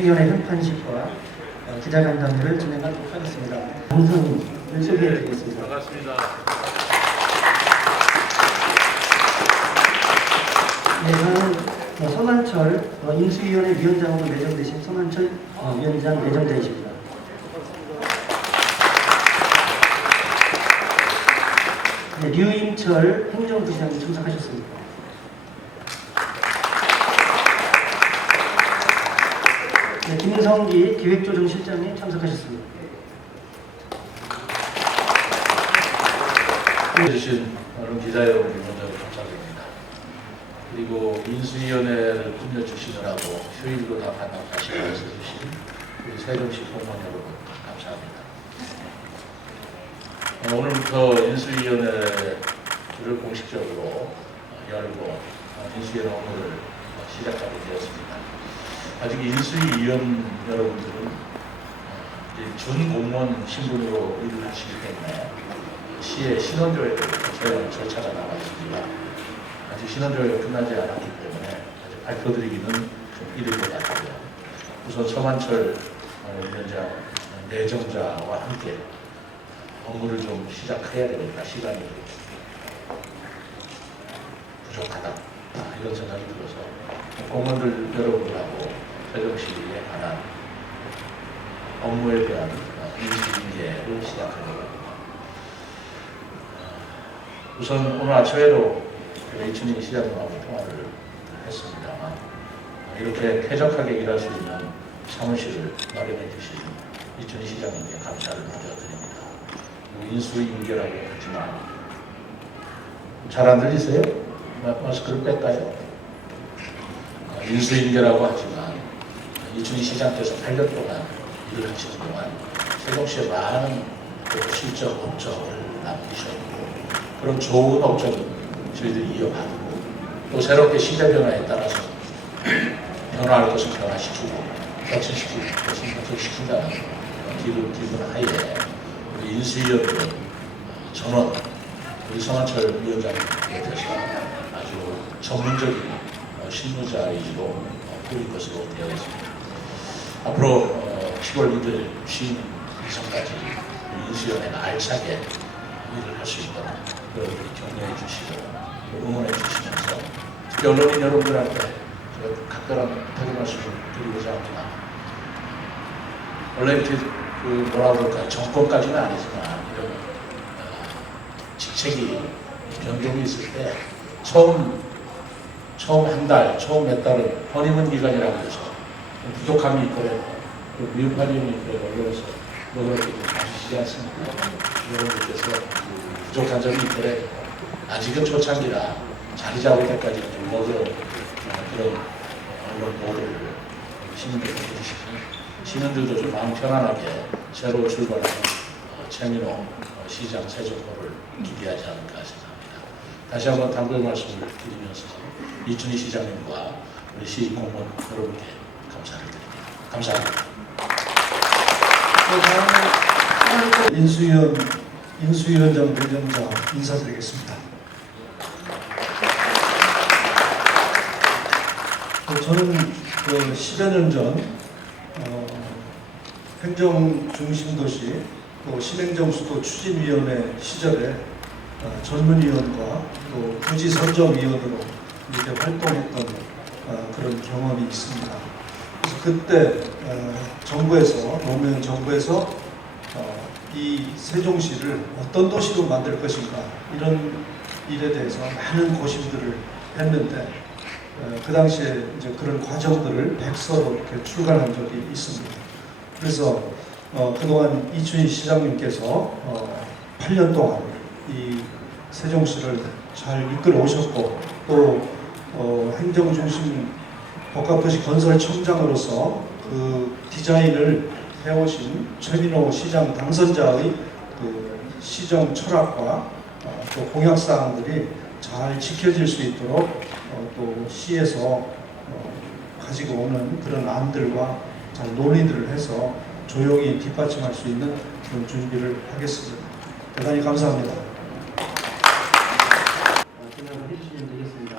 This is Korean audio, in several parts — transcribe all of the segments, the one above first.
인수위원회 현판식과 기자간담회를 진행하도록 하겠습니다. 방송을 소개해드리겠습니다. 반갑습니다. 네, 저는 서만철 인수위원회 위원장으로 내정되신 서만철 위원장 내정자이십니다. 네, 류임철 행정부시장님 참석하셨습니다. 네, 김성기 기획조정실장님 참석하셨습니다. 해주신 많은 기자 여러분께 먼저 감사드립니다. 그리고 인수위원회를 꾸며주시느라고 휴일도 다 반납하시고 해주신 우리 세종시 공무원 여러분 감사합니다. 오늘부터 인수위원회를 공식적으로 열고 인수위원회 업무를 시작하게 되었습니다. 아직 인수위원 여러분들은 준공무원 신분으로 일을 하시기 때문에 시의 신원조회를 저희가 절차가 나와 있습니다. 아직 신원조회가 끝나지 않았기 때문에 아직 발표드리기는 좀 이를 것 같고요. 우선 서만철 위원장 내정자와 함께 업무를 좀 시작해야 되니까 시간이 부족하다 이런 생각이 들어서 공무원들 여러분들하고 세종시에 관한 업무에 대한 인수인계를 시작하려고 합니다. 우선 오늘 아침에도 이춘희 시장님하고 통화를 했습니다만 이렇게 쾌적하게 일할 수 있는 사무실을 마련해 주신 이춘희 시장님께 감사를 먼저 드립니다. 인수인계라고 하지만 잘 안 들리세요? 마스크를 뺄까요? 인수인계라고 하지만 이춘희 시장께서 8년 동안 일을 하시는 동안 세종시에 많은 실적 업적을 남기셨고 그런 좋은 업적은 저희들이 이어가고 또 새롭게 시대 변화에 따라서 변화할 것을 변화시키고 혁신시키고 것을 혁신시킨다는 기분 하에 우리 인수위원들은 전원 우리 서만철 위원장에 대해서 아주 전문적인 실무자이기로 꾸릴 것으로 되어 있습니다. 앞으로 10월 1일 취임 이전까지 인수위원회가 알차게 일을 할 수 있도록 여러분들이 격려해 주시고 응원해 주시면서 특히 언론인 여러분들한테 제가 각별한 부탁의 말씀을 드리고자 합니다. 원래 이렇게 뭐라 그럴까요? 정권까지는 아니지만 이런 직책이 변동이 있을 때 처음 한 달, 처음 몇 달은 허니문 기간이라고 해서 부족함이 있더라도 미흡한 점이 있더라도 언론에서 그렇게 아시지 않습니까? 여러분들께서 부족한 점이 있더라도 아직은 초창기라 자리 잡을 때까지 좀 너그러운 그런 언론 보도를 시민들께 해주시고 시민들도 좀 마음 편안하게 새로 출발하는 최민호 시장 세종호를 기대하지 않을까 생각합니다. 다시 한번 당부의 말씀을 드리면서 이춘희 시장님과 우리 시 공무원 여러분께 감사를 드립니다. 감사합니다. 인수위원장 내정자 인사드리겠습니다. 저는 10여 년 전 행정중심도시 또 신행정수도 추진위원회 시절에 전문위원과 또 부지선정위원으로 이렇게 활동했던 그런 경험이 있습니다. 그래서 그때 노무현 정부에서 이 세종시를 어떤 도시로 만들 것인가 이런 일에 대해서 많은 고심들을 했는데 그 당시에 이제 그런 과정들을 백서로 이렇게 출간한 적이 있습니다. 그래서 그동안 이춘희 시장님께서 8년 동안 이 세종시를 잘 이끌어 오셨고 또 행정중심 복합도시 건설청장으로서 그 디자인을 해오신 최민호 시장 당선자의 그 시정 철학과 또 공약사항들이 잘 지켜질 수 있도록 또 시에서 가지고 오는 그런 안들과 잘 논의들을 해서 조용히 뒷받침할 수 있는 그런 준비를 하겠습니다. 대단히 감사합니다. 진행을 해주시면 되겠습니다.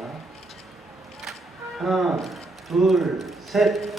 하나, 둘, 셋.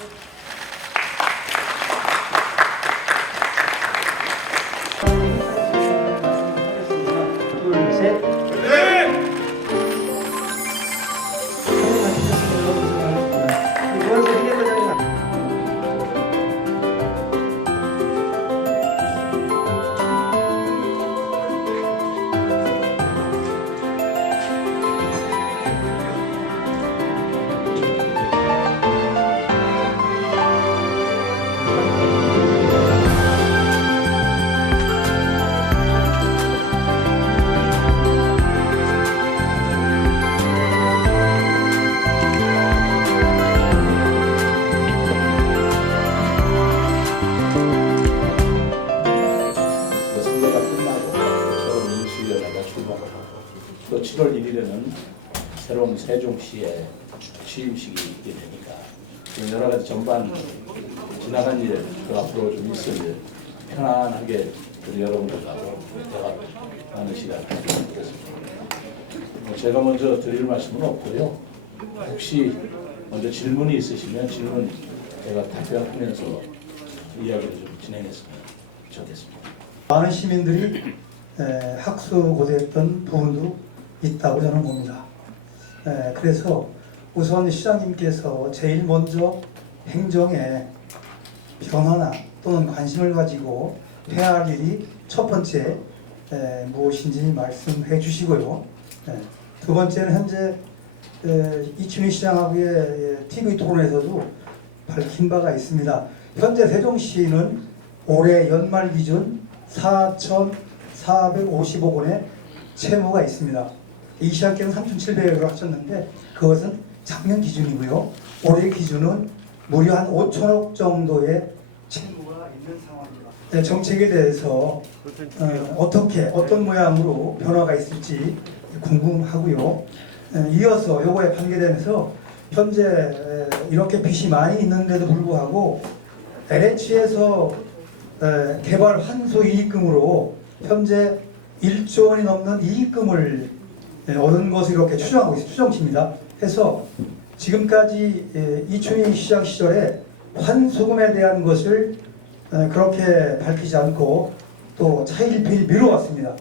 20일에는 새로운 세종시의 취임식이 있게 되니까 여러 가지 전반 지나간 일, 그 앞으로 좀 있을 일 편안하게 우리 여러분들하고 대화하는 시간을 갖겠습니다. 제가 먼저 드릴 말씀은 없고요. 혹시 먼저 질문이 있으시면 질문 제가 답변하면서 이야기를 좀 진행했으면 좋겠습니다. 많은 시민들이 학수고대했던 부분도 있다고 저는 봅니다. 그래서 우선 시장님께서 제일 먼저 행정에 변화나 또는 관심을 가지고 해야 할 일이 첫 번째 무엇인지 말씀해 주시고요. 두 번째는 현재 이춘희 시장하고의 TV 토론에서도 밝힌 바가 있습니다. 현재 세종시는 올해 연말 기준 4,450억 원의 채무가 있습니다. 이 시장께는 3,700억으로 하셨는데 그것은 작년 기준이고요. 올해 기준은 무려 한 5천억 정도의 채무가 있는 상황입니다. 정책에 대해서 어떻게 어떤 모양으로 변화가 있을지 궁금하고요. 이어서 요거에 관계되면서 현재 이렇게 빚이 많이 있는데도 불구하고 LH에서 개발 환수 이익금으로 현재 1조 원이 넘는 이익금을 얻은 것을 이렇게 추정하고 있습니다. 추정치입니다. 해서 지금까지 이춘희 시장 시절에 환수금에 대한 것을 그렇게 밝히지 않고 또 차일피일 미뤄왔습니다.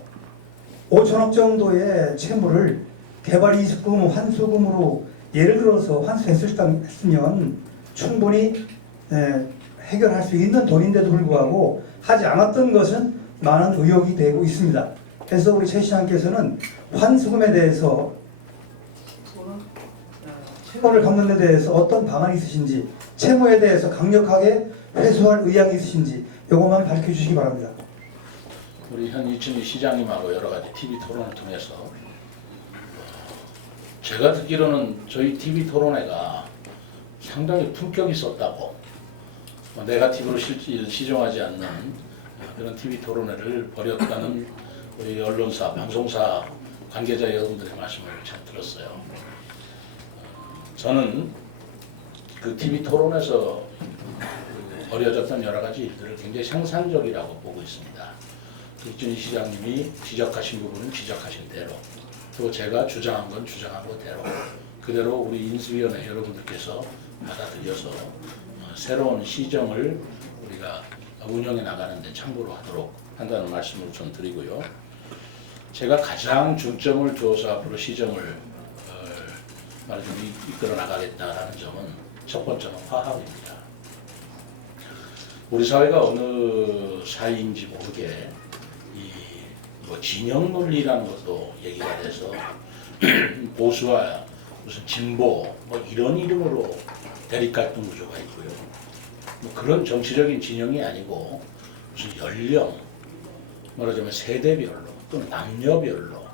5천억 정도의 채무를 개발이익금 환수금으로 예를 들어서 환수했으면 충분히 해결할 수 있는 돈인데도 불구하고 하지 않았던 것은 많은 의혹이 되고 있습니다. 그래서 우리 최 시장께서는 환수금에 대해서 채권을 갚는 데 대해서 어떤 방안이 있으신지, 채무에 대해서 강력하게 회수할 의향이 있으신지 이것만 밝혀주시기 바랍니다. 우리 현 이춘희 시장님하고 여러 가지 TV 토론을 통해서 제가 듣기로는 저희 TV 토론회가 상당히 품격이 있었다고, 네거티브로 시정하지 않는 그런 TV 토론회를 벌였다는 우리 언론사, 방송사 관계자 여러분들의 말씀을 잘 들었어요. 저는 그 TV 토론에서 벌여졌던 여러 가지 일들을 굉장히 생산적이라고 보고 있습니다. 이춘희 시장님이 지적하신 부분은 지적하신 대로, 또 제가 주장한 건 주장한 대로 그대로 우리 인수위원회 여러분들께서 받아들여서 새로운 시정을 우리가 운영해 나가는 데 참고로 하도록 한다는 말씀을 좀 드리고요. 제가 가장 중점을 두어서 앞으로 시정을 말하자면 이끌어 나가겠다라는 점은 첫 번째는 화합입니다. 우리 사회가 어느 사이인지 모르게 진영 논리라는 것도 얘기가 돼서 보수와 무슨 진보 이런 이름으로 대립 갈등 구조가 있고요. 그런 정치적인 진영이 아니고 무슨 연령, 말하자면 세대별로 또는 남녀별로,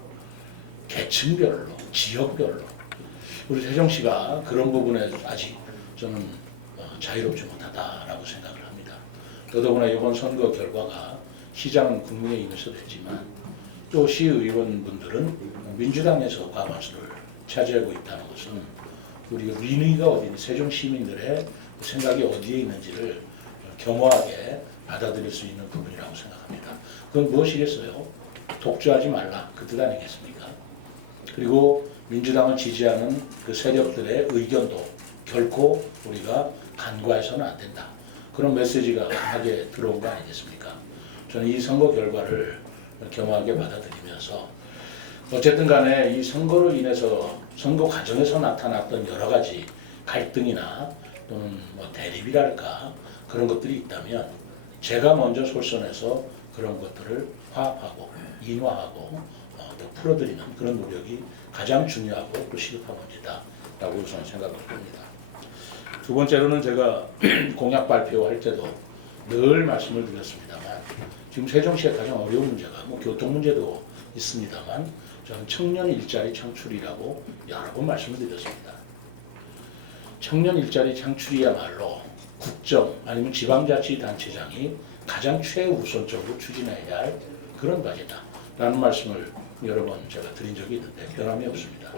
계층별로, 지역별로 우리 세종시가 그런 부분에 아직 저는 자유롭지 못하다라고 생각을 합니다. 더더구나 이번 선거 결과가 시장은 국민의 힘에서 됐지만 또 시의원분들은 민주당에서 과반수를 차지하고 있다는 것은 우리가 민의가 어디 있는 세종 시민들의 생각이 어디에 있는지를 겸허하게 받아들일 수 있는 부분이라고 생각합니다. 그건 무엇이겠어요? 독주하지 말라 그 뜻 아니겠습니까? 그리고 민주당을 지지하는 그 세력들의 의견도 결코 우리가 간과해서는 안 된다. 그런 메시지가 강하게 들어온 거 아니겠습니까? 저는 이 선거 결과를 겸허하게 받아들이면서 어쨌든 간에 이 선거로 인해서 선거 과정에서 나타났던 여러 가지 갈등이나 또는 대립이랄까 그런 것들이 있다면 제가 먼저 솔선해서 그런 것들을 화합하고 인화하고 또 풀어드리는 그런 노력이 가장 중요하고 또 시급한 문제다라고 우선 생각을 합니다. 두 번째로는 제가 공약 발표할 때도 늘 말씀을 드렸습니다만 지금 세종시의 가장 어려운 문제가 교통 문제도 있습니다만 저는 청년 일자리 창출이라고 여러 번 말씀을 드렸습니다. 청년 일자리 창출이야말로 국정 아니면 지방자치단체장이 가장 최우선적으로 추진해야 할 그런 과제다라는 말씀을 여러 번 제가 드린 적이 있는데 변함이 없습니다.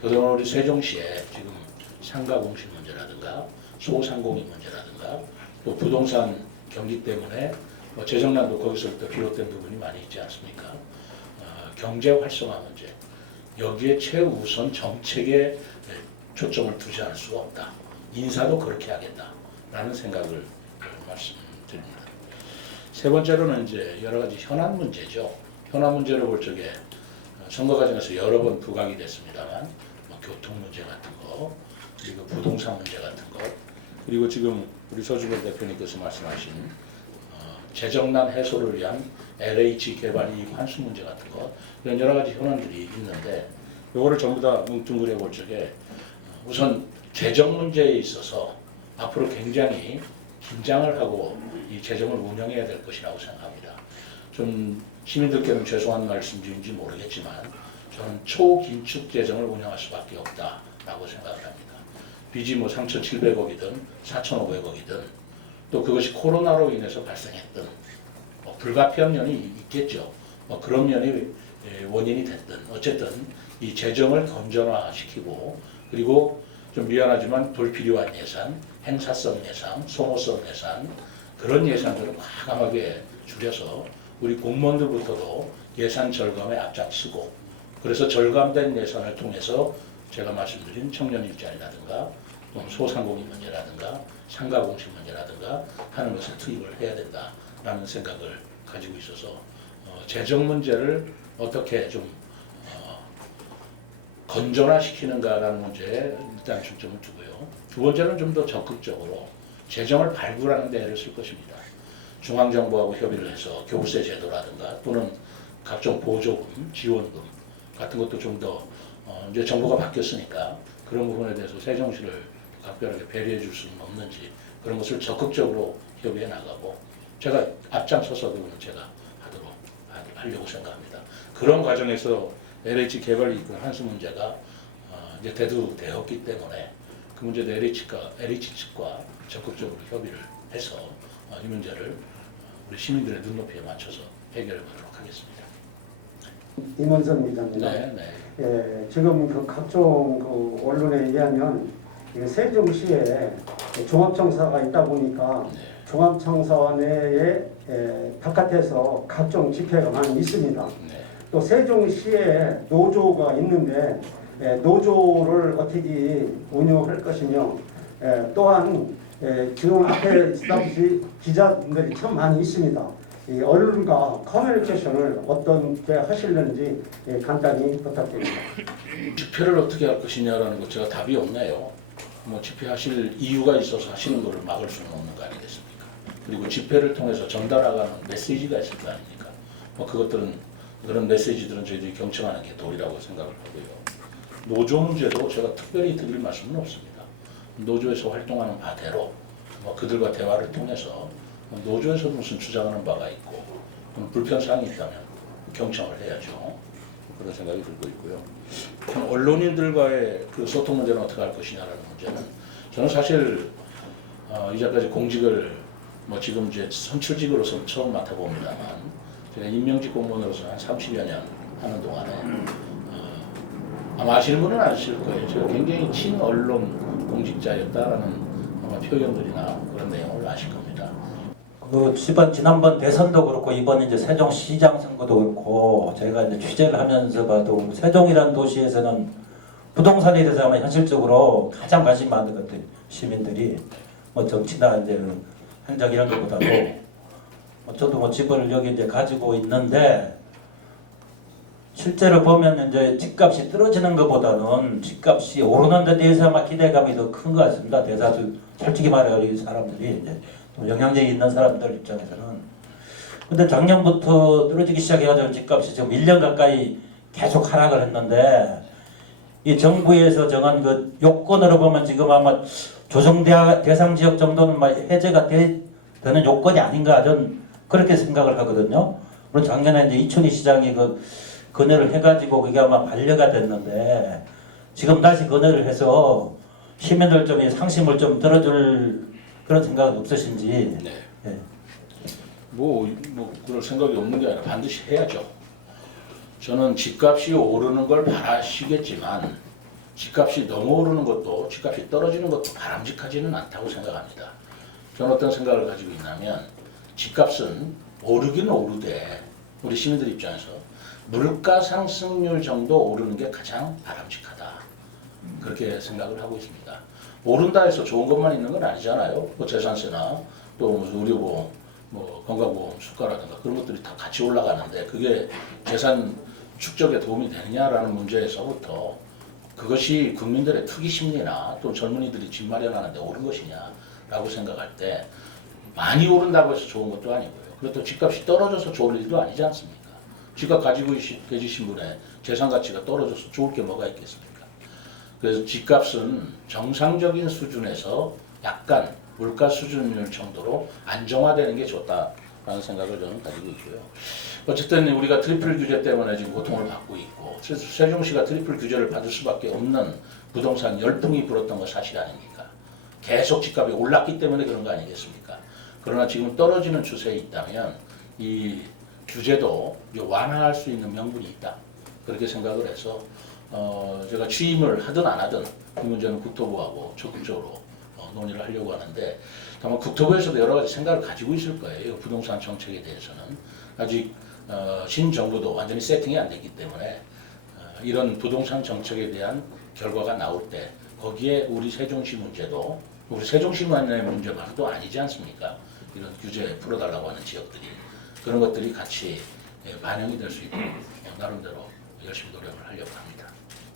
그동안 우리 세종시에 지금 상가 공시 문제라든가 소상공인 문제라든가 또 부동산 경기 때문에 뭐 재정난도 거기서부터 비롯된 부분이 많이 있지 않습니까? 경제 활성화 문제, 여기에 최우선 정책에 초점을 두지 않을 수가 없다. 인사도 그렇게 하겠다라는 생각을 말씀드립니다. 세 번째로는 이제 여러 가지 현안 문제죠. 현안 문제로 볼 적에 선거 과정에서 여러 번 부각이 됐습니다만 뭐 교통 문제 같은 거, 그리고 부동산 문제 같은 것, 그리고 지금 우리 서주범 대표님께서 말씀하신 재정난 해소를 위한 LH 개발 이익 환수 문제 같은 것, 이런 여러 가지 현안들이 있는데 이거를 전부 다 뭉뚱그려 볼 적에 우선 재정 문제에 있어서 앞으로 굉장히 긴장을 하고 이 재정을 운영해야 될 것이라고 생각합니다. 좀 시민들께는 죄송한 말씀인지 모르겠지만 저는 초긴축 재정을 운영할 수밖에 없다라고 생각을 합니다. 빚이 뭐 3,700억이든 4,500억이든 또 그것이 코로나로 인해서 발생했던 뭐 불가피한 면이 있겠죠. 뭐 그런 면이 원인이 됐든 어쨌든 이 재정을 건전화시키고 그리고 좀 미안하지만 불필요한 예산, 행사성 예산, 소모성 예산 그런 예산들을 과감하게 줄여서 우리 공무원들부터도 예산 절감에 앞장서고 그래서 절감된 예산을 통해서 제가 말씀드린 청년 일자리라든가 소상공인 문제라든가 상가 공시 문제라든가 하는 것을 투입을 해야 된다라는 생각을 가지고 있어서 재정 문제를 어떻게 좀 건전화시키는가라는 문제에 일단 중점을 두고요. 두 번째는 좀 더 적극적으로 재정을 발굴하는 데 애를 쓸 것입니다. 중앙정부하고 협의를 해서 교부세 제도라든가 또는 각종 보조금, 지원금 같은 것도 좀 더 이제 정부가 바뀌었으니까 그런 부분에 대해서 세종시를 각별하게 배려해 줄 수는 없는지 그런 것을 적극적으로 협의해 나가고 제가 앞장서서 그거는 제가 하려고 생각합니다. 그런 과정에서 LH 개발 이익 환수 문제가 이제 대두되었기 때문에 그 문제도 LH 측과 적극적으로 협의를 해서 이 문제를 우리 시민들의 눈높이에 맞춰서 해결해 보도록 하겠습니다. 임원선 기자입니다. 네. 예, 지금 그 각종 그 언론에 의하면 세종시에 종합청사가 있다 보니까 네. 종합청사 내에 바깥에서 각종 집회가 많이 있습니다. 네. 또 세종시에 노조가 있는데 노조를 어떻게 운영할 것이며 또한 지금 앞에 있다시피 기자분들이 참 많이 있습니다. 이 언론과 커뮤니케이션을 어떻게 하시는지 간단히 부탁드립니다. 집회를 어떻게 할 것이냐라는 것 제가 답이 없네요. 뭐 집회하실 이유가 있어서 하시는 것을 막을 수는 없는 거 아니겠습니까? 그리고 집회를 통해서 전달하가는 메시지가 있을 거 아닙니까? 뭐 그런 메시지들은 저희들이 경청하는 게 도리라고 생각을 하고요. 노조 문제도 제가 특별히 드릴 말씀은 없습니다. 노조에서 활동하는 바대로 뭐 그들과 대화를 통해서 노조에서 무슨 주장하는 바가 있고 불편사항이 있다면 경청을 해야죠. 그런 생각이 들고 있고요. 언론인들과의 그 소통 문제는 어떻게 할 것이냐라는 문제는 저는 사실 이제까지 공직을 뭐 지금 이제 선출직으로서는 처음 맡아봅니다만 제가 임명직 공무원으로서 한 30여 년 하는 동안에 아마 아시는 분은 아실 거예요. 제가 굉장히 친언론 공직자였다라는 아마 표현들이나 그런 내용을 아실 겁니다. 지난번 대선도 그렇고 이번 이제 세종시장 선거도 그렇고 저희가 이제 취재를 하면서 봐도 세종이라는 도시에서는 부동산에 대해서 아마 현실적으로 가장 관심 많은 것 같아요. 시민들이 뭐 정치나 이제 행정 이런 것보다도 저도 뭐 집을 여기 이제 가지고 있는데 실제로 보면 이제 집값이 떨어지는 것보다는 집값이 오르는 데 대해서 아마 기대감이 더 큰 것 같습니다. 대다수 솔직히 말해요, 이 사람들이 이제 또 영향력이 있는 사람들 입장에서는. 근데 작년부터 떨어지기 시작해가지고 집값이 지금 1년 가까이 계속 하락을 했는데 이 정부에서 정한 그 요건으로 보면 지금 아마 조정 대상 지역 정도는 해제가 되는 요건이 아닌가 저는 그렇게 생각을 하거든요. 물론 작년에 이제 이춘희 시장이 그 건의를 해가지고 그게 아마 반려가 됐는데 지금 다시 건의를 해서 시민들 좀 상심을 좀 들어줄 그런 생각은 없으신지. 네. 네. 뭐 그럴 생각이 없는 게 아니라 반드시 해야죠. 저는 집값이 오르는 걸 바라시겠지만 집값이 너무 오르는 것도 집값이 떨어지는 것도 바람직하지는 않다고 생각합니다. 저는 어떤 생각을 가지고 있냐면 집값은 오르긴 오르되 우리 시민들 입장에서 물가 상승률 정도 오르는 게 가장 바람직하다. 그렇게 생각을 하고 있습니다. 오른다 해서 좋은 것만 있는 건 아니잖아요. 뭐 재산세나 또 무슨 의료보험, 뭐 건강보험, 수가라든가 그런 것들이 다 같이 올라가는데 그게 재산 축적에 도움이 되느냐라는 문제에서부터 그것이 국민들의 투기 심리나 또 젊은이들이 집 마련하는데 옳은 것이냐라고 생각할 때 많이 오른다고 해서 좋은 것도 아니고요. 그리고 또 집값이 떨어져서 좋을 일도 아니지 않습니까? 집값 가지고 계신 분의 재산 가치가 떨어져서 좋을 게 뭐가 있겠습니까? 그래서 집값은 정상적인 수준에서 약간 물가 수준율 정도로 안정화되는 게 좋다라는 생각을 저는 가지고 있고요. 어쨌든 우리가 트리플 규제 때문에 지금 고통을 받고 있고 세종시가 트리플 규제를 받을 수밖에 없는 부동산 열풍이 불었던 건 사실 아닙니까? 계속 집값이 올랐기 때문에 그런 거 아니겠습니까? 그러나 지금 떨어지는 추세에 있다면 이 규제도 완화할 수 있는 명분이 있다. 그렇게 생각을 해서 제가 취임을 하든 안 하든 이 문제는 국토부하고 적극적으로 논의를 하려고 하는데 다만 국토부에서도 여러 가지 생각을 가지고 있을 거예요. 부동산 정책에 대해서는 아직 신정부도 완전히 세팅이 안 됐기 때문에 이런 부동산 정책에 대한 결과가 나올 때 거기에 우리 세종시 문제도 우리 세종시만의 문제만도 아니지 않습니까? 이런 규제 풀어달라고 하는 지역들이 그런 것들이 같이 반영이 될 수 있도록 나름대로 열심히 노력을 하려고 합니다.